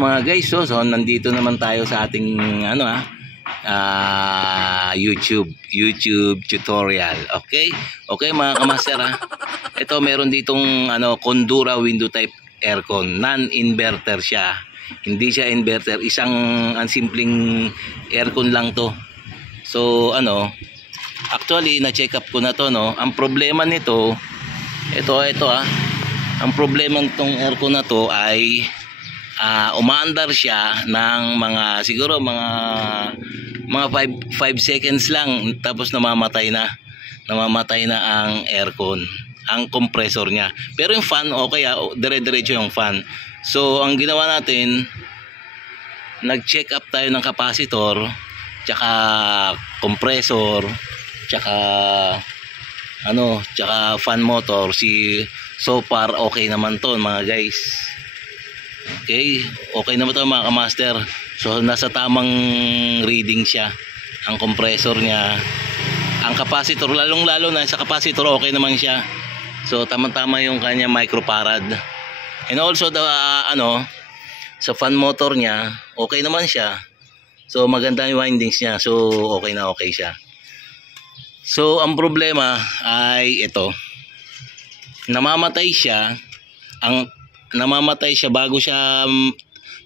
mga guys, so nandito naman tayo sa ating YouTube tutorial. Okay mga kamaster Ito meron ditong Condura window type aircon, non-inverter siya. Hindi siya inverter, isang simpleng aircon lang to. So actually na-check up ko na to, no. Ang problema nito, ito ang problema nitong aircon na to ay umaandar siya ng siguro mga 5 seconds lang, tapos namamatay na ang aircon, ang compressor niya. Pero yung fan okay, dire-diretso yung fan. So ang ginawa natin, nag-check up tayo ng capacitor, tsaka compressor, tsaka fan motor. So far okay naman to mga guys. Okay naman to mga kamaster. So nasa tamang reading siya ang compressor niya. Ang capacitor, lalong lalo na sa capacitor, okay naman siya. So tama-tama yung kanya microfarad. And also sa fan motor niya, okay naman siya. So maganda yung windings niya. So okay na okay siya. So ang problema ay ito. Namamatay siya bago siya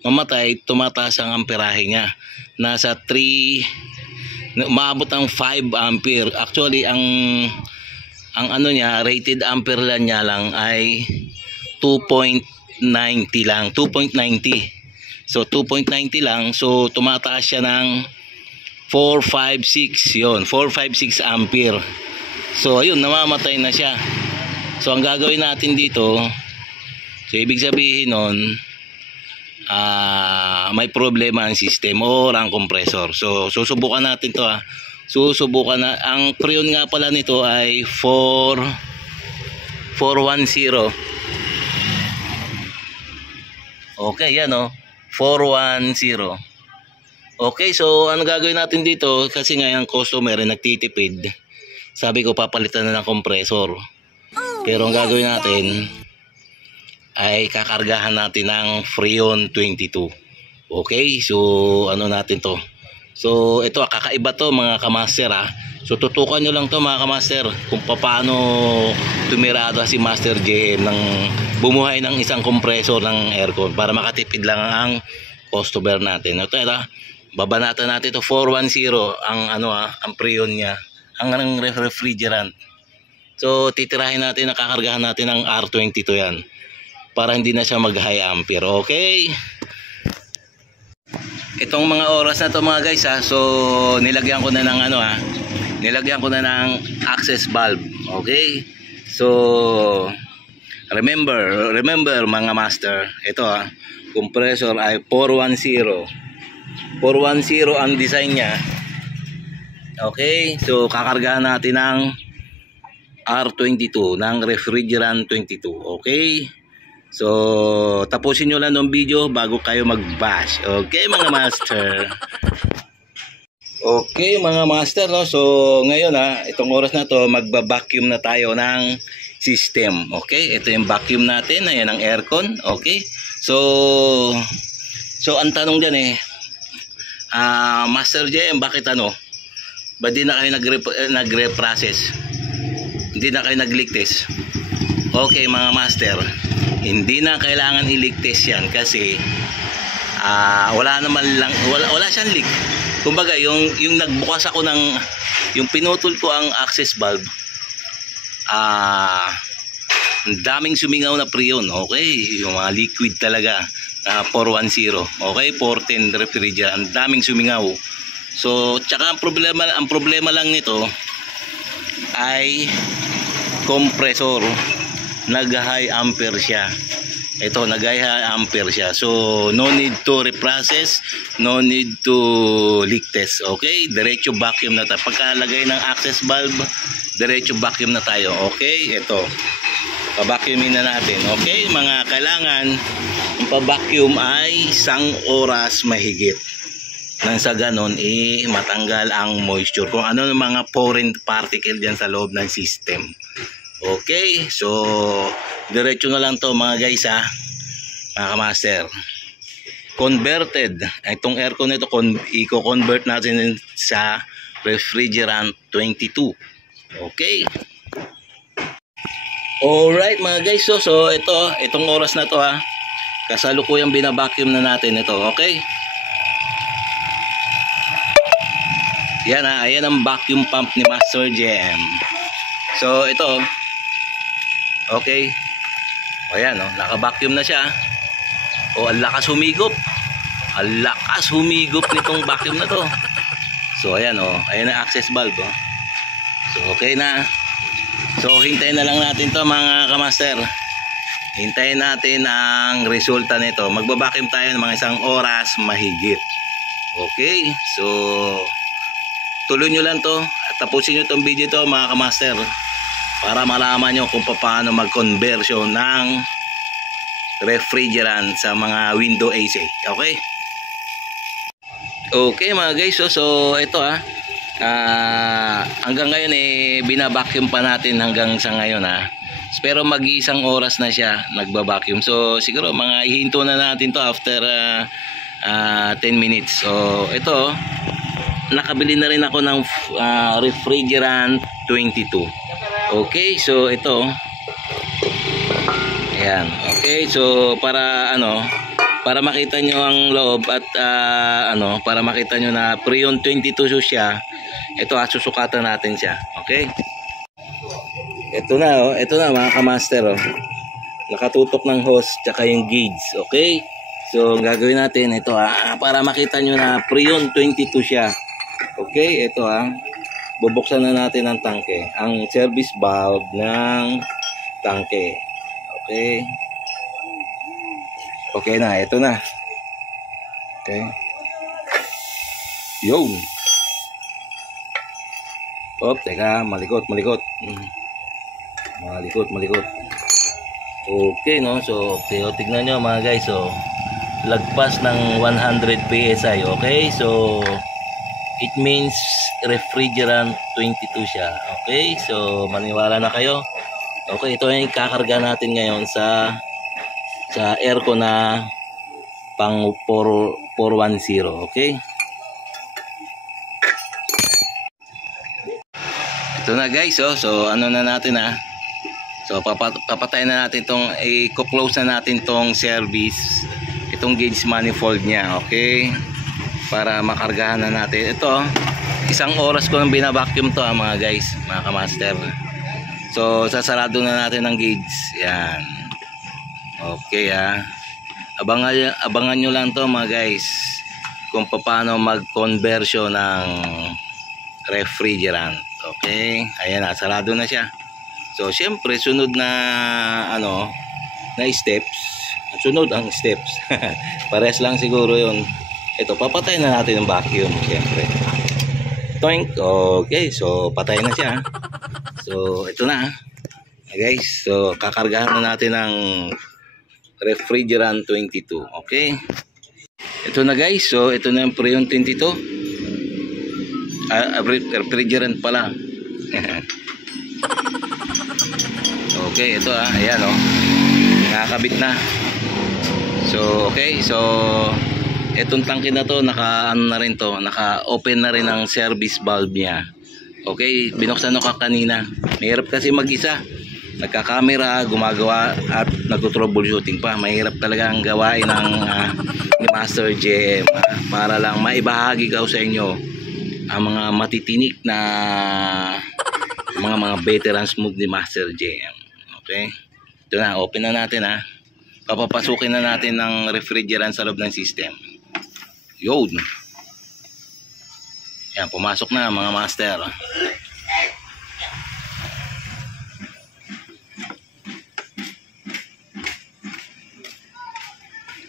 mamatay, tumataas ang amperahe niya. Nasa 3, maabot ng 5 ampere. Actually ang niya, rated ampere niya lang ay 2.90 lang, 2.90. So 2.90 lang, so tumataas siya ng 4, 5, 6, yun, 4, 5, 6 ampere. So ayun, namamatay na siya. So ang gagawin natin dito, so ibig sabihin nun, may problema ang system or ang compressor. So susubukan natin to Susubukan na. Ang preon nga pala nito ay 410. Okay, yan 410. Okay, so ano gagawin natin dito, kasi nga yung customer ay nagtitipid. Sabi ko papalitan na ng compressor. Pero ang gagawin natin ay kakargahan natin ng Freon 22. Okay, so natin to. So ito kakaiba to mga kamaster So tutukan nyo lang to mga kamaster kung paano tumirada si Master JM ng bumuhay ng isang compressor ng aircon para makatipid lang ang customer natin. Ito babanatan natin to 410 ang Freon niya, ang refrigerant. So titirahin natin, nakakargahan natin ng R22 yan para hindi na siya mag high ampere. Okay, itong mga oras na to mga guys so nilagyan ko na ng nilagyan ko na ng access valve. Okay, so remember mga master, ito compressor ay 410 ang design niya. Okay, so kakargahan natin ng R22 ng refrigerant 22. Okay, so tapusin nyo lang ng video bago kayo mag-bash. Okay mga master. Okay mga master so ngayon itong oras na to magba-vacuum na tayo ng system. Okay, ito yung vacuum natin, ayan ang aircon. Okay, so ang tanong dyan Master JM, bakit ba di na kayo nagre-process? Hindi na kayo nag-leak test? Okay mga master, hindi na kailangan i-leak test yan kasi wala siyang leak. Kumbaga yung nagbukas ako yung pinutol ko ang access valve, daming sumingaw na Freon. Okay, yung mga liquid talaga 410. Okay, 410 refrigerant, ang daming sumingaw. So tsaka ang problema lang nito ay compressor, nag-high ampere siya. Ito nag-high ampere siya. So no need to reprocess, no need to leak test. Okay, diretso vacuum na tayo. Pagkalagay ng access valve, diretso vacuum na tayo. Okay, ito pa-vacuumin na natin. Okay, mga kailangan ang pa-vacuum ay 1 oras mahigit. Nang sa ganon matanggal ang moisture, kung ano yung mga foreign particle diyan sa loob ng system. Okay, so diretso na lang to mga guys mga kamaster. converted. Itong aircon nito, i-convert natin sa refrigerant 22. Okay. Alright mga guys, so itong oras na to kasalukuyang binabacuum na natin ito, okay? Yan ayan ang vacuum pump ni Master JM. So ito, okay. O yan, naka-vacuum na siya. O ang lakas humigop. Ang lakas humigop nitong vacuum na to. So ayan ayan ang access valve So okay na. So hintayin na lang natin to mga kamaster. Hintayin natin ang resulta nito. Magbabacuum tayo ng mga 1 oras mahigit. Okay? So tuloy nyo lang to at tapusin nyo tong video to mga kamaster para malaman nyo kung paano mag-conversion ng refrigerant sa mga window AC. Okay? Okay mga guys, so ito hanggang ngayon binabacuum pa natin hanggang sa ngayon pero mag-1 oras na siya nagbabacuum. So siguro mga ihinto na natin to after 10 minutes. So ito nakabili na rin ako ng refrigerant 22. Okay, so ito ayan. Okay, so para para makita nyo ang loob at para makita nyo na Freon 22 siya. Ito susukatan natin siya. Okay, ito na mga kamaster nakatutok ng hose tsaka yung gauge. Okay, so ang gagawin natin ito para makita nyo na Freon 22 siya. Okay, ito bubuksan na natin ang tangke, ang service valve ng tangke. Okay. Okay na, ito na. Okay. Yun. Teka, malikot. Malikot. Okay, no? So, tignan nyo mga guys. So, lagpas ng 100 PSI. Okay, so it means refrigerant 22 siya. Okay, so maniwala na kayo. Okay, ito yung kakarga natin ngayon sa aircon na pang 410. Okay, ito na guys. So ano na natin so papatayin na natin itong i-close na natin itong service, itong gauge manifold niya. Okay, para makargahan na natin ito. 1 oras ko nang binabacuum to mga guys, mga kamaster. So sasarado na natin ang gauge. Yan. Okay abangan nyo lang to mga guys kung paano mag-conversion ng refrigerant. Okay, ayan sarado na siya. So syempre sunod na na steps. Sunod ang steps. Pares lang siguro yon. Ito, papatay na natin ang vacuum syempre. Toink. Okay, so patay na siya. So ito na guys. So kakargahan na natin ng refrigerant 22. Okay, ito na guys. So ito na yung Freon 22. Refrigerant pala. Okay, ito ayan nakakabit na. So okay, so etong tangke na to naka-open na rin ang service valve niya. Okay, binuksan ko kanina. Mahirap kasi mag-isa. Nagka-camera, gumagawa at nagto-troubleshooting pa. Mahirap talaga ang gawain ng ni Master JM para lang maibahagi ko sa inyo ang mga matitinik na mga veterans move ni Master JM. Okay, ito na, open na natin papapasukin na natin ng refrigerant sa loob ng system. Yun. Yan, pumasok na mga master.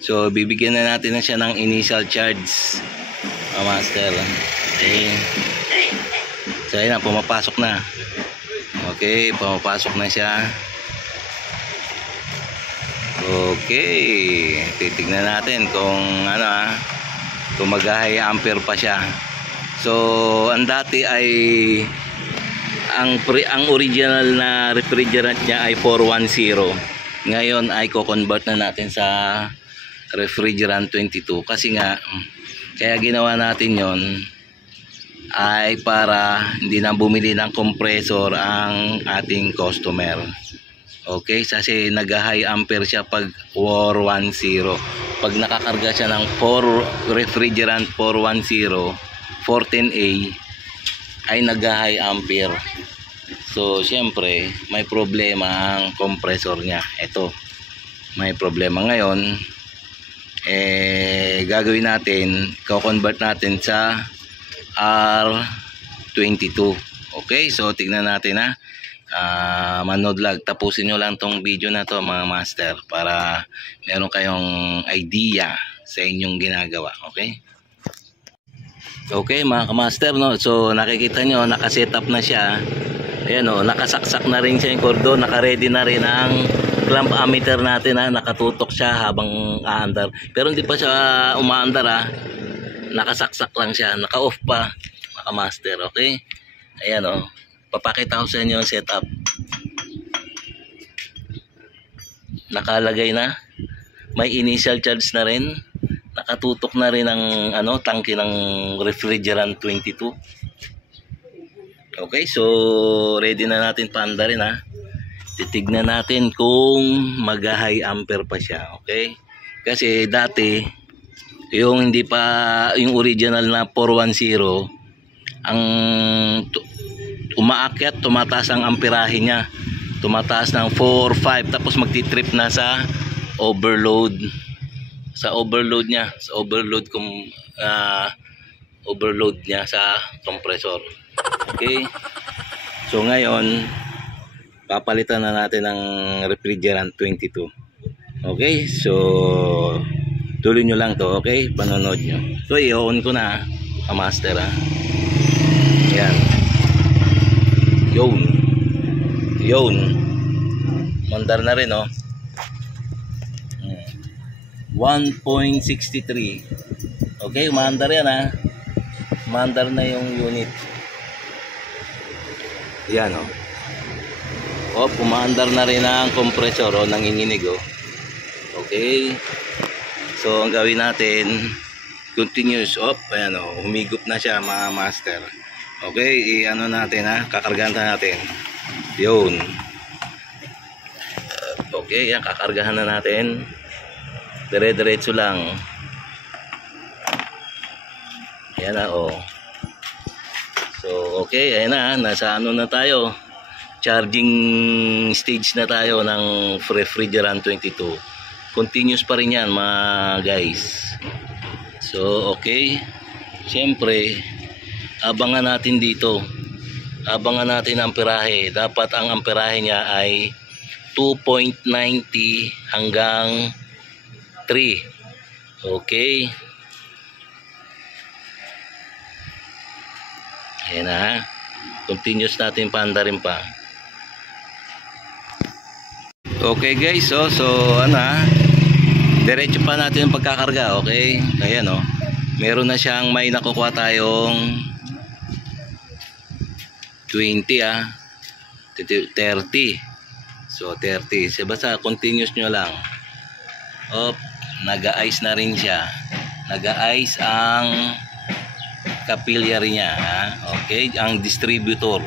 So bibigyan na natin siya ng initial charge mga master. Okay, so ayun na, pumapasok na. Okay, pumapasok na siya. Okay, titignan natin kung kung mag-high ampere pa siya. So ang dati ay ang original na refrigerant niya ay 410. Ngayon ay ko-convert na natin sa refrigerant 22. Kasi nga, kaya ginawa natin yon ay para hindi na bumili ng compressor ang ating customer. Okay, kasi nag-high ampere siya pag 410. Pag nakakarga siya ng 4 refrigerant 410 14A ay nag-high ampere. So syempre may problema ang compressor niya. Ito, may problema ngayon. Gagawin natin, i-convert natin sa R22. Okay, so tignan natin ha. Manood lang, tapusin nyo lang tong video na to mga master, para meron kayong idea sa inyong ginagawa. Okay, okay mga master, no? So nakikita nyo, nakasetup na siya. Ayan o, nakasaksak na rin siya yung cordon, naka-ready na rin ang clamp ammeter natin ha. Nakatutok siya habang aandar, pero hindi pa siya umaandar ha. Nakasaksak lang siya, naka-off pa mga master. Okay, ayan o, papakita ko sa inyo yung setup. Nakalagay na, may initial charge na rin, nakatutok na rin ang tangke ng refrigerant 22. Okay, so ready na natin paanda rin ha. Titignan natin kung mag-high ampere pa siya. Okay, kasi dati yung hindi pa, yung original na 410, ang umaakyat, tumataas ang amperahe niya, tumataas ng 4, 5, tapos magti-trip na sa overload, overload niya sa compressor. Okay, so ngayon papalitan na natin ng refrigerant 22. Okay, so tuloy nyo lang to. Okay, panonood nyo. So i-on ko na master ha. Yan, yun mandar na rin oh. 1.63. okay, umandar yan ha. Umandar na yung unit. Yan oh. Umandar na rin ang compressor oh, nanginginig oh. Okay, so ang gawin natin, continuous off. Ayan oh, humigop na siya mga master. Okay, i-ano natin ha, kakargahan natin. Yun. Okay, yan, kakargahan na natin. Dire-diretso lang. Ayan na oh. So okay, ayan na, nasa ano na tayo, charging stage na tayo ng refrigerant 22. Continuous pa rin yan mga guys. So okay, siyempre abangan natin dito, abangan natin ang amperahe. Dapat ang amperahe niya ay 2.90 hanggang 3. Okay, ayan na, continuous natin paandarin pa. Okay guys, so diretso pa natin yung pagkakarga. Okay, ayan oh, meron na siyang, may nakukuha tayong 20 30. So 30, so basta continuous nyo lang. Nag-a-ice na rin siya, nag-a-ice ang capillary niya ha? Okay, ang distributor,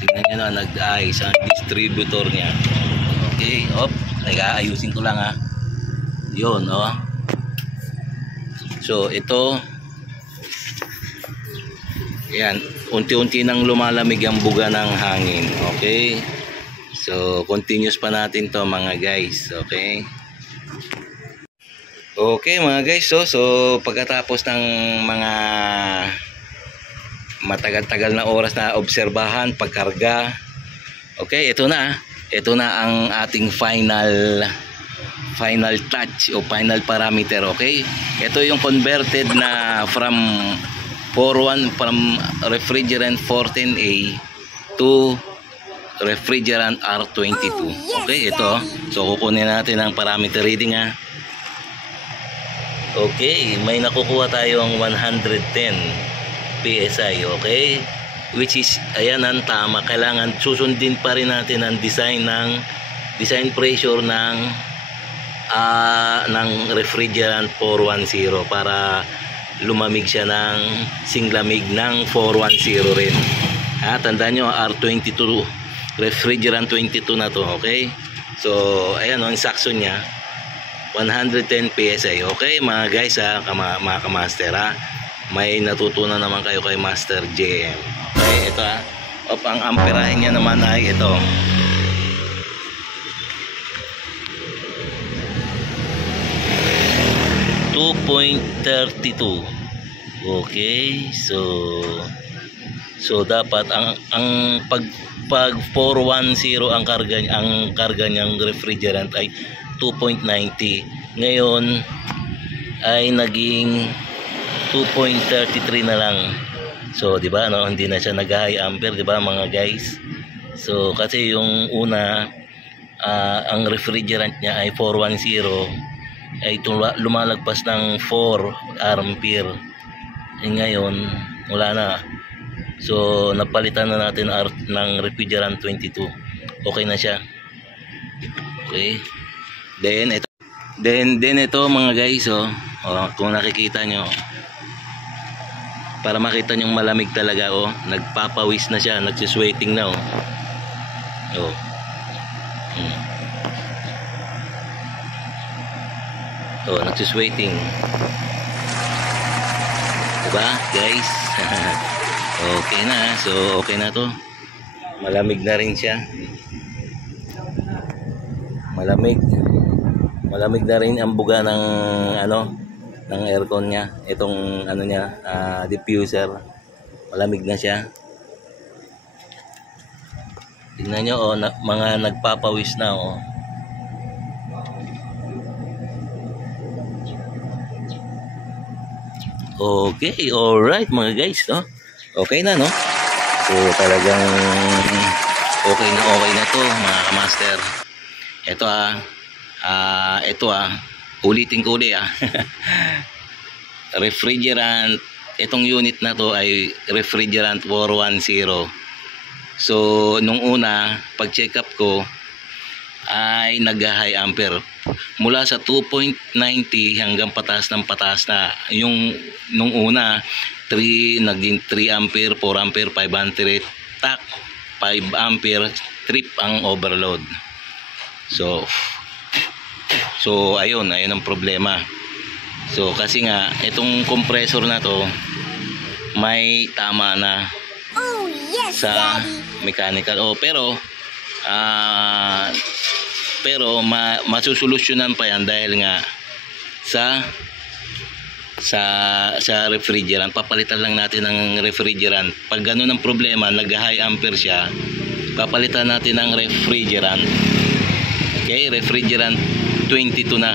tingnan nyo na, nag-a-ice ang distributor niya. Okay, nag-aayusin ko lang ha. Yun oh. So ito, yan, unti-unti nang lumalamig ang buga ng hangin. Okay, so continuous pa natin to mga guys. Okay, okay mga guys, so pagkatapos ng mga matagal-tagal na oras na obserbahan, pagkarga, okay, ito na ang ating final touch o final parameter. Okay, ito yung converted na from refrigerant 14A to refrigerant R22. Okay, ito, so kukunin natin ang parameter reading ha. Okay, may nakukuha tayong 110 PSI. Okay, which is, ayan ang tama. Kailangan susundin pa rin natin ang design pressure ng ng refrigerant 410 para lumamig siya ng singlamig ng 410 rin. Tandaan nyo, R22 refrigerant 22 na to, okay? So ayan, ang sakso niya 110 PSI. Okay mga guys, mga kamaster, may natutunan naman kayo kay Master JM. Okay, ito ang amperahe niya naman ay ito. .32. Okay, so dapat ang pag 410 ang karga niyang refrigerant ay 2.90. Ngayon ay naging 2.33 na lang. So, 'di ba, no, hindi na siya nag-high ampere, 'di ba, mga guys? So, kasi yung una ang refrigerant niya ay 410 ay lumalagpas ng 4 ampere. Ngayon wala na. So napalitan na natin ng refrigerant 22. Okay na siya. Okay. Then ito mga guys, kung nakikita nyo, para makita nyo malamig talaga, nagpapawis na siya, nagsisweating na. Nagsisweating. Diba guys? Okay na. So okay na to. Malamig na rin siya. Malamig na rin ang buga ng ng aircon niya. Itong niya, diffuser. Malamig na siya. Tingnan nyo, mga nagpapawis na. Okay, alright mga guys, no? Okay na, no? So talagang okay na to mga master. Ito ulitin ko ulit refrigerant, itong unit na to ay refrigerant 410. So nung una pag check up ko ay nag-high ampere mula sa 2.90 hanggang pataas na. Yung nung una 3 naging 3 ampere, 4 ampere, 5 ampere, 5 ampere trip ang overload. So ayun ang problema. So kasi nga itong compressor na to may tama na sa mechanical. Pero masusolusyonan pa yan dahil nga sa refrigerant. Papalitan lang natin ng refrigerant. Pag ganun ang problema, nag-high ampere siya, papalitan natin ng refrigerant. Okay, refrigerant 22 na.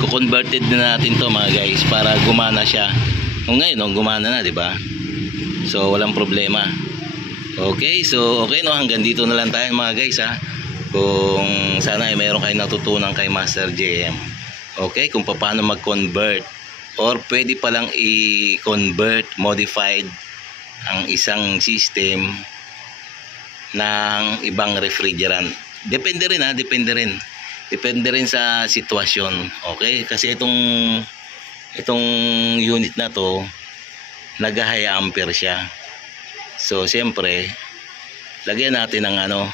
Ko-converted na natin to mga guys para gumana siya. Ngayon gumana na, 'di ba? So walang problema. Okay, so okay, no, hanggang dito na lang tayo mga guys, Kung sana ay mayroon kayong natutunan kay Master JM. Okay, kung paano mag-convert or pwede palang i-convert, modified ang isang system ng ibang refrigerant. Depende rin sa sitwasyon. Okay, kasi itong unit na to nag-high ampere siya. So siyempre lagyan natin ng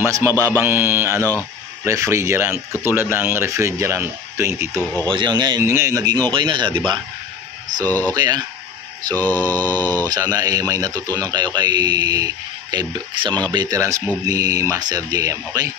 mas mababang refrigerant katulad ng refrigerant 22. Okay, ngayon naging okay na siya, di ba? So okay So sana may natutunan kayo sa mga veterans move ni Master JM. Okay?